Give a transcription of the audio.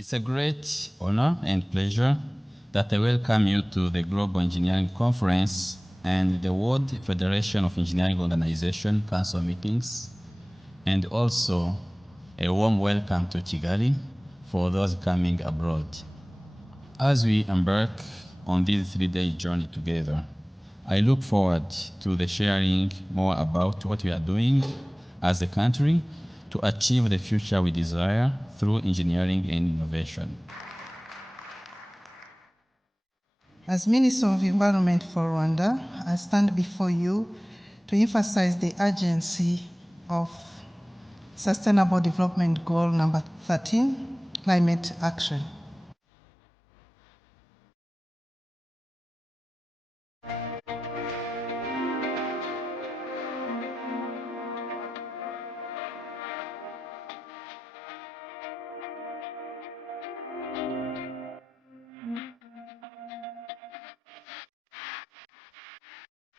It's a great honor and pleasure that I welcome you to the Global Engineering Conference and the World Federation of Engineering Organization Council meetings, and also a warm welcome to Kigali for those coming abroad. As we embark on this 3-day journey together, I look forward to the sharing more about what we are doing as a country to achieve the future we desire through engineering and innovation. As Minister of Environment for Rwanda, I stand before you to emphasize the urgency of Sustainable Development Goal number 13, climate action.